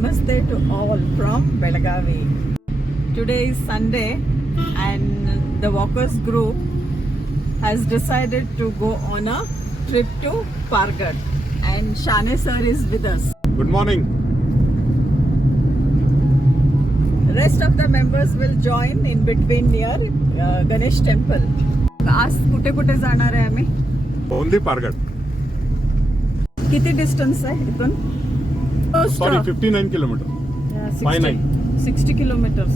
Namaste to all from Belagavi. Today is Sunday and the walkers group has decided to go on a trip to Pargad, and Shane sir is with us. Good morning. Rest of the members will join in between near Ganesh temple. आज कुठे कुठे जाणार आहे आम्ही? Only Pargad. किती distance आहे इथून? Sorry, 59 kilometers. Yeah, 60 kilometers.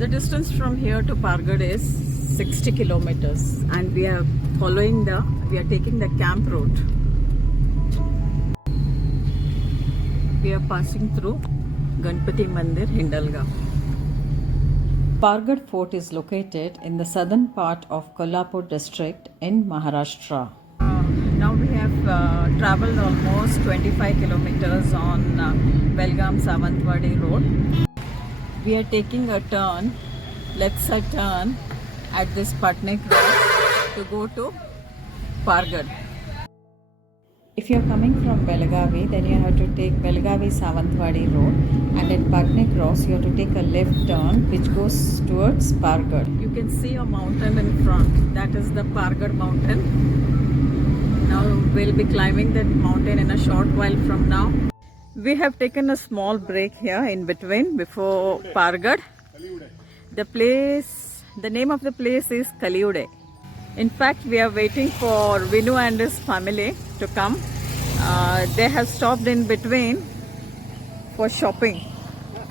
The distance from here to Pargad is 60 kilometers, and we are taking the camp route. We are passing through Ganpati Mandir, Hindalgaon. Pargad Fort is located in the southern part of Kolhapur district in Maharashtra. Now we have traveled almost 25 kilometers on Belgaum Savantwadi road. We are taking a turn, left side turn at this Patnik road to go to Pargad. If you are coming from Belagavi, then you have to take Belagavi Savantwadi road, and at Patnik Cross you have to take a left turn which goes towards Pargad. You can see a mountain in front. That is the Pargad mountain. Now we'll be climbing that mountain in a short while from now. We have taken a small break here in between before Pargad. The name of the place is Kaliude. In fact, we are waiting for Vinu and his family to come. They have stopped in between for shopping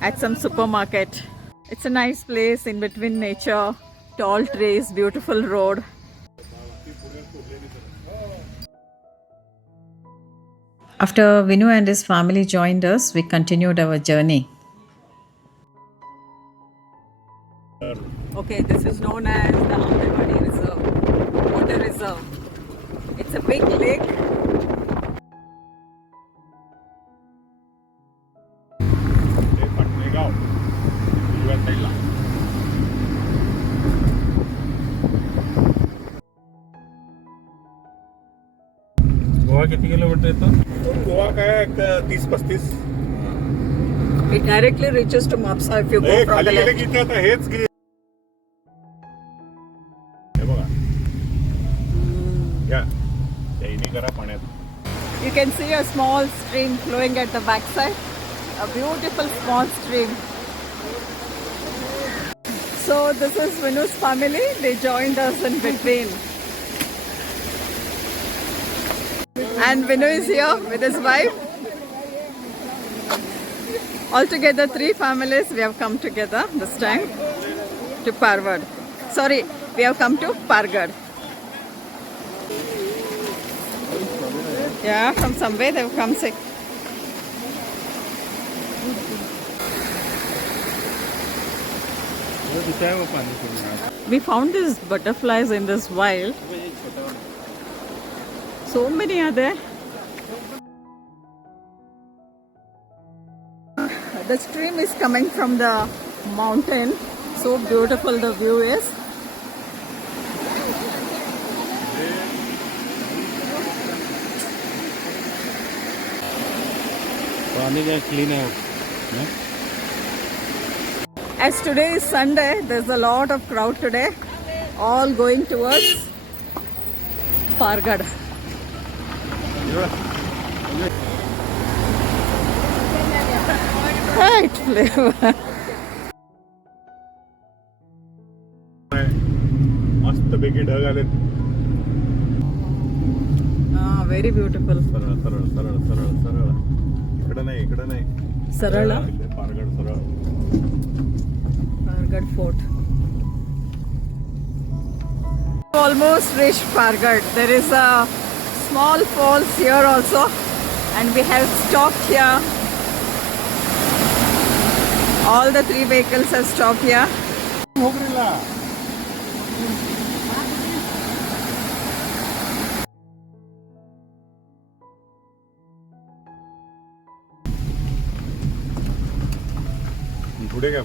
at some supermarket. It's a nice place in between nature, tall trees, beautiful road. After Vinu and his family joined us, we continued our journey. Okay, this is known as the Amtevadi Reserve, water reserve. It's a big lake. Goa किती kilometre येतो? गोवा काय 30-35. It directly reaches to Mapsa if you go from the left. किती आता हेच की हे बघा या त्याईनी करा पाण्यात. You can see a small stream flowing at the backside. A beautiful small stream. So this is Vinu's family. They joined us in between. And Vinu is here with his wife. Altogether 3 families we have come together this time to Pargad. Sorry, we have come to Pargad. Yeah, from somewhere they have come sick. We found these butterflies in this wild. So many are there. The stream is coming from the mountain. So beautiful the view is. As today is Sunday, there's a lot of crowd today, all going towards Pargad. Right flavor. मस्त पैकी ढग आलेत. Very beautiful. सरळ सरळ सरळ सरळ सरळ इकडे नाही सरळ पारगड सरळ Pargad Fort. Almost reached Pargad. There is a small falls here also, and we have stopped here. All the 3 vehicles have stopped here.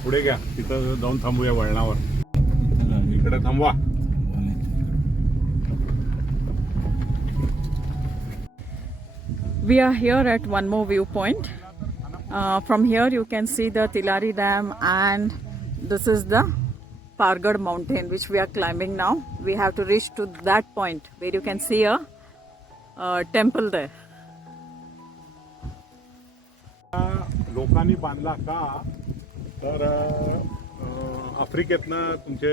पुढे घ्या तिथं जाऊन थांबूया वळणावर. इकडे थांबवा. We are here at one more viewpoint. From here you can see the Tilari Dam, and this is the Pargad mountain which we are climbing now. We have to reach to that point where you can see a temple there. लोकांनी बांधला का तर आफ्रिकेतनं तुमचे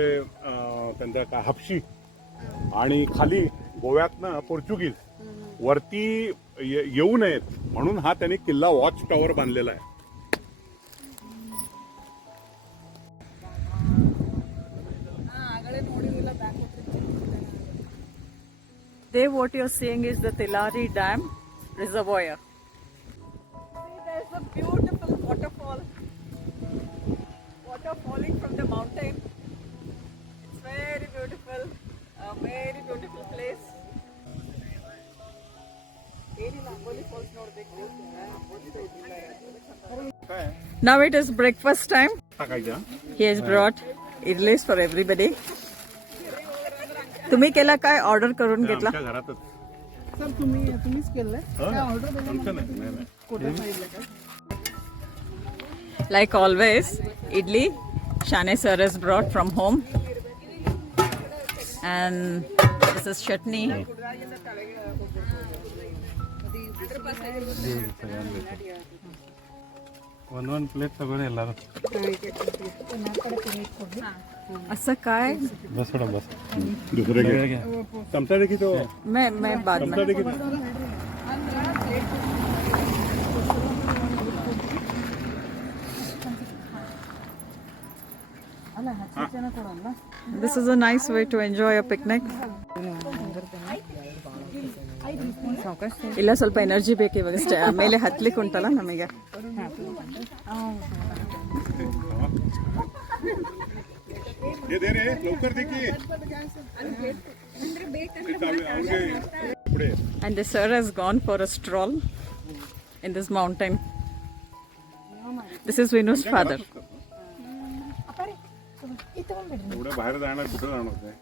त्यांच्या काय हबशी आणि खाली गोव्यातनं Portuguese वरती येऊ नयेत म्हणून हा त्यांनी किल्ला वॉच टॉवर बांधलेला आहे. There what you're seeing is the Tilari Dam reservoir. There's a beautiful waterfall. Water falling from the mountain. It's very beautiful. A very beautiful place. Now it is breakfast time. टाकायच्या He has brought idlis for everybody. तुम्ही केला काय order करून घेतला? आमच्या घरातच. Sir तुम्हीच केलंय आमचं नाही. Like always, idli Shane sir has brought from home, and this is chutney. One plate सगळं येणार. असं काय? बस थोडा बस. दुसरे घे. चमचा दे की तो. मैं बाद में. चमचा दे की. This is a nice way to enjoy a picnic. ಇಲ್ಲ ಸ್ವಲ್ಪ ಎನರ್ಜಿ ಬೇಕು ಇವಾಗ ಮೇಲೆ ಹತ್ಲಿಕ್ಕೆ ಉಂಟಲ್ಲ ನಮಗೆ. ये दे रे लवकर दे की. And the sir has gone for a stroll in this mountain. This is Vinu's father. एवढं बाहेर जाणार कुठं जाणार ते.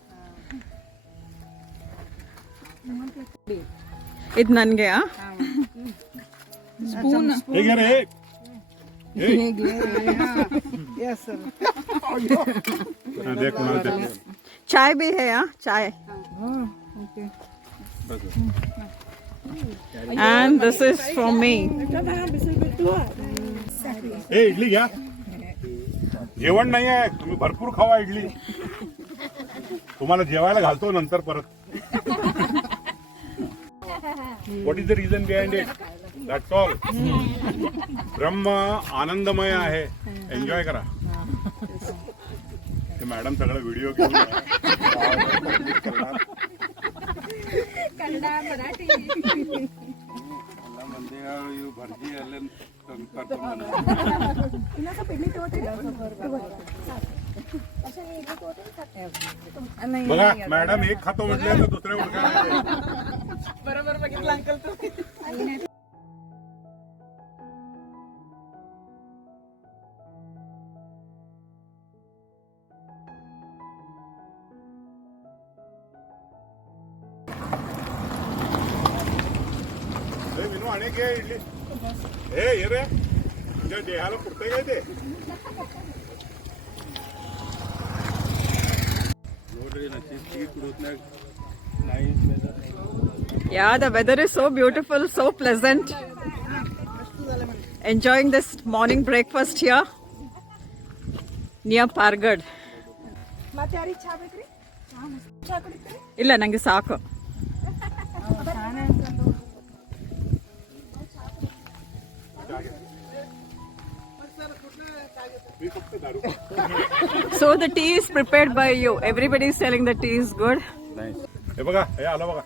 ಇದು ನನಗೆ स्पून हे घे रे. यस सर दे कोणाला दे. चाय भी है चाय. Okay And this is for me. ए इडली घ्या. जेवण नाही आहे तुम्ही भरपूर खावा इडली. तुम्हाला जेवायला घालतो नंतर परत. What is the reason behind it? That's all. ब्रह्म आनंदमय आहे. एन्जॉय करा. ते मॅडम सगळं व्हिडिओ घेऊन बघा मॅडम एक खातो म्हटलं तर दुसरे ओळखा. बरोबर बघितलं अंकल तुम्ही. विनू आणि घे इडली. हे ये रे तुझ्या देहाला पुरते काय ते. Yeah, the weather is so beautiful, so pleasant. Enjoying this morning breakfast here near Pargad. ಇಲ್ಲ ನಂಗೆ ಸಾಕು. So the tea is prepared by you. Everybody is telling the tea is good. हे बघा हे आलं बघा.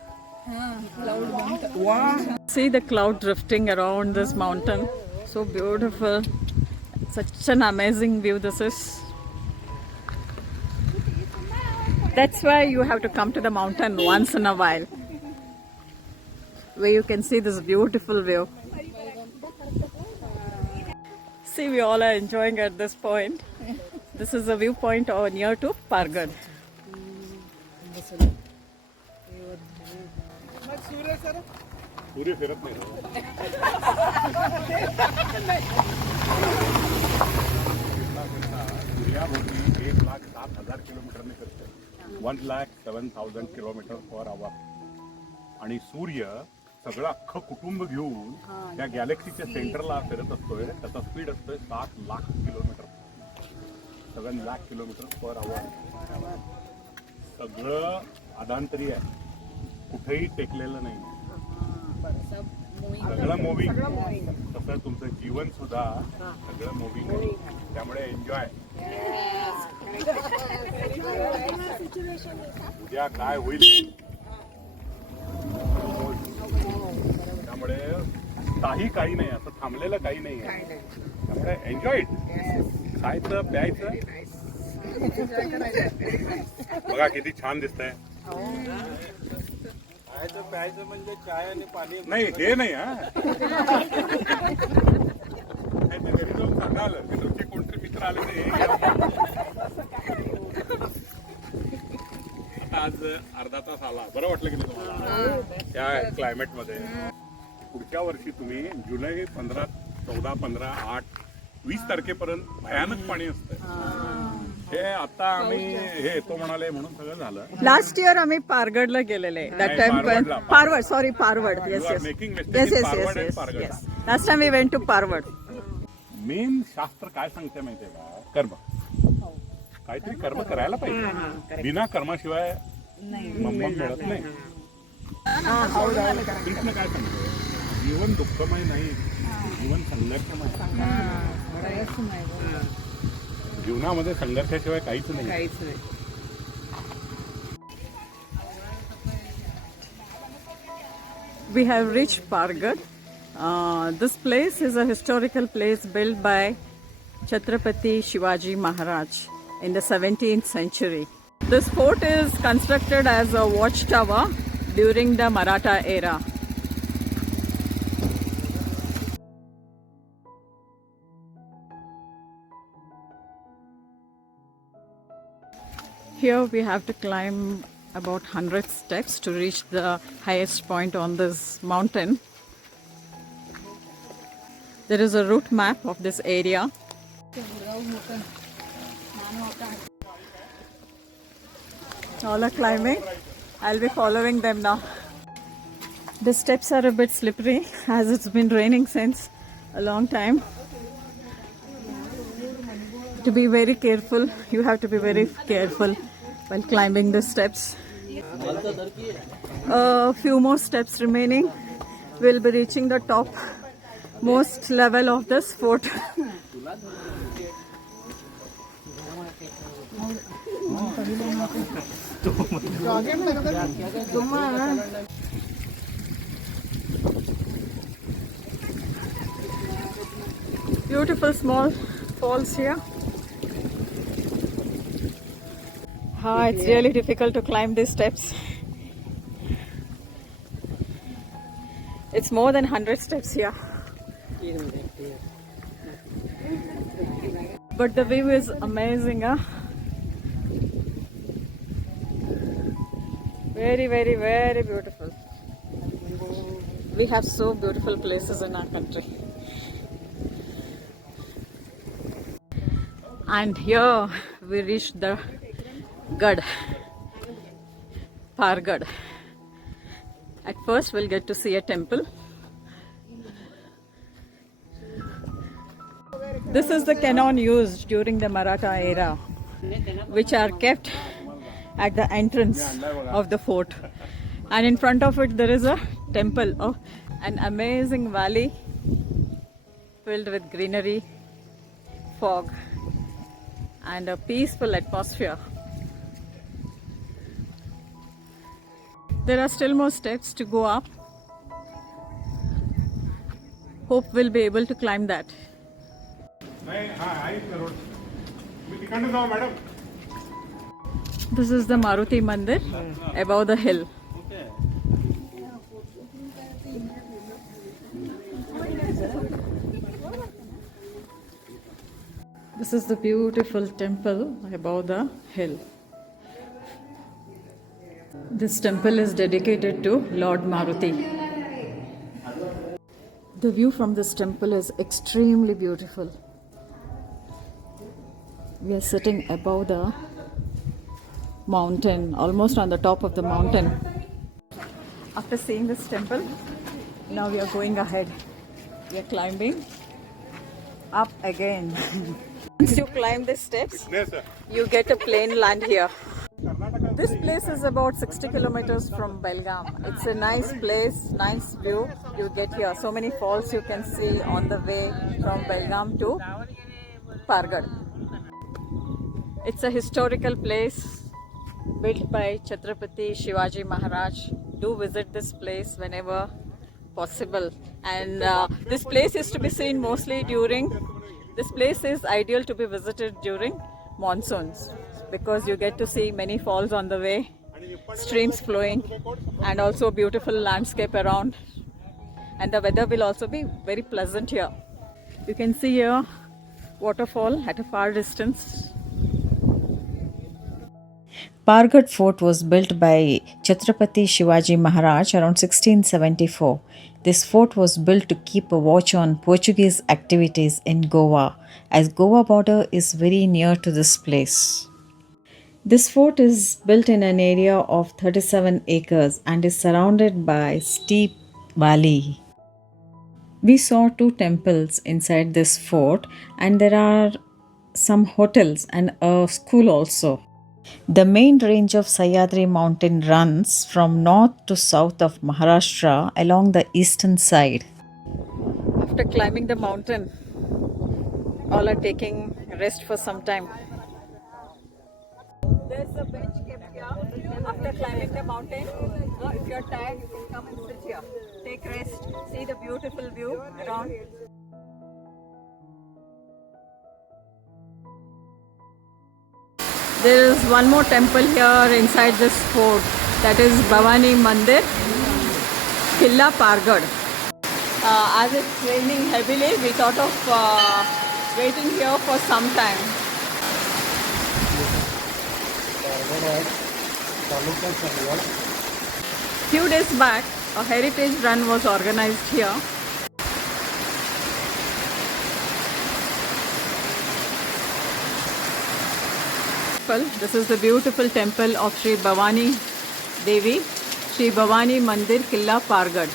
See the cloud drifting around this mountain. So beautiful. Such an amazing view this is. That's why you have to come to the mountain once in a while, where you can see this beautiful view. See, we all are enjoying at this point. This is a viewpoint near to Pargad. सूर्य फिरत नाही. 1,07,000 kilometre per hour. आणि सूर्य सगळं अख्खं कुटुंब घेऊन त्या गॅलेक्सीच्या सेंटरला फिरत असतोय. त्याचा स्पीड असतोय 7 lakh kilometre, 7 lakh kilometre per hour. सगळं अधांतरी आहे, कुठेही टेकलेलं नाही, सगळं मुव्हिंग. तसं तुमचं जीवन सुद्धा सगळं मुव्हिंग आहे. त्यामुळे एन्जॉय. उद्या काय होईल त्यामुळे काही नाही, असं थांबलेलं काही नाही आहे. त्यामुळे एन्जॉय इट. खायचं प्यायचं. बघा किती छान दिसतंय. खायचं प्यायचं म्हणजे चाय आणि पाणी नाही हे नाही. घरी जाऊन सांगाल की तुमचे कोणतरी मित्र आले नाही. आता आज अर्धा तास आला, बरं वाटलं की नाही तुम्हाला त्या क्लायमेट मध्ये. पुढच्या वर्षी तुम्ही जुलै 15, 14, 15, 8, 20 तारखेपर्यंत भयानक पाणी असतं. हे आता आम्ही हे येतो म्हणाले म्हणून सगळं झालं. लास्ट इयर आम्ही पारगडला गेलेले. That time Parvad, sorry Parvad. Yes yes yes yes yes yes. Last time we went to Parvad. Main शास्त्र काय सांगते माहितीये का? कर्म. काहीतरी कर्म करायला पाहिजे. बिना कर्माशिवाय मम्मत मिळत नाही. कृष्ण काय सांगतो? जीवन दुःखमय नाही, जीवन संघर्षमय. जीवनामध्ये संघर्षाशिवाय काहीच नाही. We have reached Pargad. This place is a historical place built by Chhatrapati Shivaji Maharaj in the 17th century. This fort is constructed as a watchtower during the Maratha era. Here we have to climb about 100 steps to reach the highest point on this mountain. There is a route map of this area. All are climbing. I'll be following them now. The steps are a bit slippery as it's been raining since a long time. To be very careful, you have to be very careful while climbing the steps. A few more steps remaining. We'll be reaching the top most level of this fort. Beautiful small falls here. It's really difficult to climb these steps. It's more than 100 steps here. But the view is amazing, huh? Very, very, very beautiful. We have so beautiful places in our country. And here we reached the Gad, Pargad. At first we'll get to see a temple. This is the cannon used during the Maratha era, which are kept at the entrance of the fort. And in front of it there is a temple of an amazing valley filled with greenery, fog, and a peaceful atmosphere. There are still more steps to go up. Hope we'll be able to climb that. This is the Maruti Mandir above the hill. This is the beautiful temple above the hill. This temple is dedicated to Lord Maruti. The view from this temple is extremely beautiful. We are sitting above the mountain, almost on the top of the mountain. After seeing this temple, now we are going ahead. We are climbing up again. Once you climb the steps, you get a plain land here. This place is about 60 kilometers from Belgaum. It's a nice place, nice view you get here. So many falls you can see on the way from Belgaum to Pargad. It's a historical place built by Chhatrapati Shivaji Maharaj. Do visit this place whenever possible. And this place is to be seen mostly this place is ideal to be visited during monsoons, because you get to see many falls on the way, streams flowing, and also beautiful landscape around. And the weather will also be very pleasant here. You can see here waterfall at a far distance. Pargad Fort was built by Chhatrapati Shivaji Maharaj around 1674. This fort was built to keep a watch on Portuguese activities in Goa, as Goa border is very near to this place. This fort is built in an area of 37 acres and is surrounded by steep valley. We saw 2 temples inside this fort, and there are some hotels and a school also. The main range of Sahyadri mountain runs from north to south of Maharashtra along the eastern side. After climbing the mountain, all are taking rest for some time. There's a bench kept here. After climbing the mountain, if you're tired, you can come and sit here. Take rest, see the beautiful view around. There is one more temple here inside this fort, that is Bhavani Mandir, Killa Pargad. As it's raining heavily, we thought of waiting here for some time. Few days back, a heritage run was organized here. This is the beautiful temple of Sri Bhavani Devi, Sri Bhavani Mandir, Killa Pargad.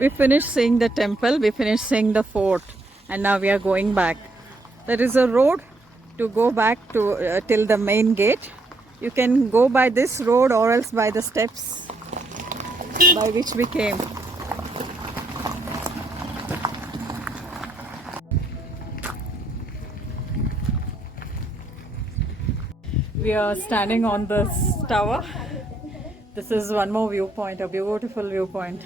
We finished seeing the temple, we finished seeing the fort, and now we are going back. There is a road to go back to till the main gate. You can go by this road or else by the steps by which we came. We are standing on this tower. This is one more viewpoint, a beautiful viewpoint.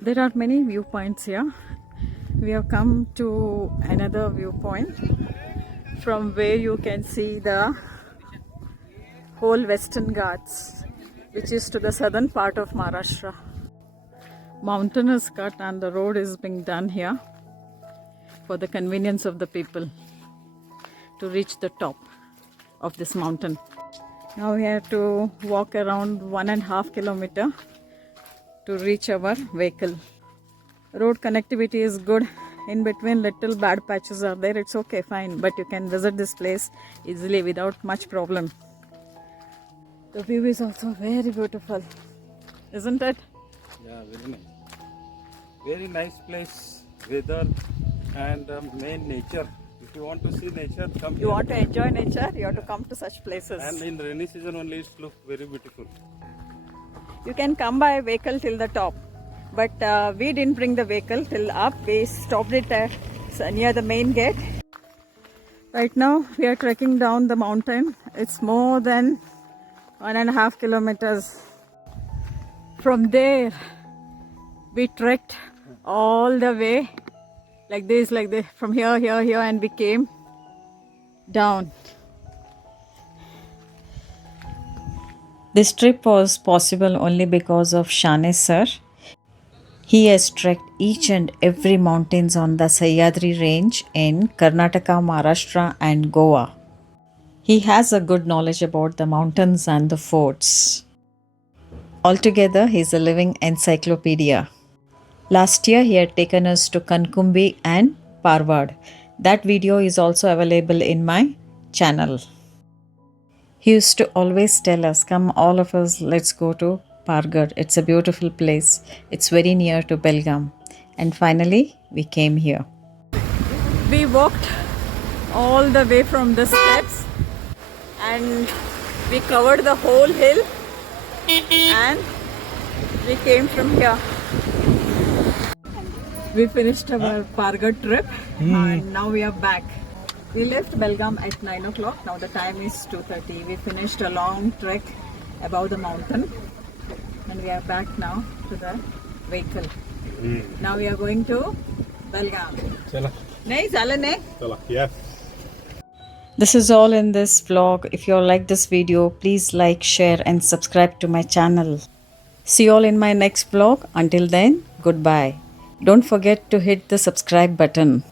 There are many viewpoints here. We have come to another viewpoint from where you can see the whole Western Ghats, which is to the southern part of Maharashtra. Mountain is cut and the road is being done here for the convenience of the people to reach the top of this mountain. Now we have to walk around 1.5 kilometers to reach our vehicle. Road connectivity is good. In between little bad patches are there. It's okay, fine, but you can visit this place easily without much problem. The view is also very beautiful, isn't it? Yeah, very nice. Very nice place, weather and main nature. If you want to see nature, come here. You want to enjoy nature, you have to come to such places. And in rainy season only it looks very beautiful. You can come by vehicle till the top. but we didn't bring the vehicle till up. We stopped it near the main gate. Right now we are trekking down the mountain. It's more than 1.5 kilometers. From there we trekked all the way like this, from here, and we came down. This trip was possible only because of Shane sir. He has trekked each and every mountains on the Sahyadri range in Karnataka, Maharashtra and Goa. He has a good knowledge about the mountains and the forts. Altogether, he is a living encyclopedia. Last year, he had taken us to Kankumbi and Parwad. That video is also available in my channel. He used to always tell us, come all of us, let's go to Pargad. It's a beautiful place. It's very near to Belgaum. And finally, we came here. We walked all the way from the steps and we covered the whole hill and we came from here. We finished our Pargad trip and now we are back. We left Belgaum at 9 o'clock. Now the time is 2:30. We finished a long trek above the mountain and we are back now to the vehicle. Now we are going to Belgaum. Nahi, zala nahi? Yes. This is all in this vlog. If you like this video, please like, share and subscribe to my channel. See you all in my next vlog. Until then, goodbye. Don't forget to hit the subscribe button.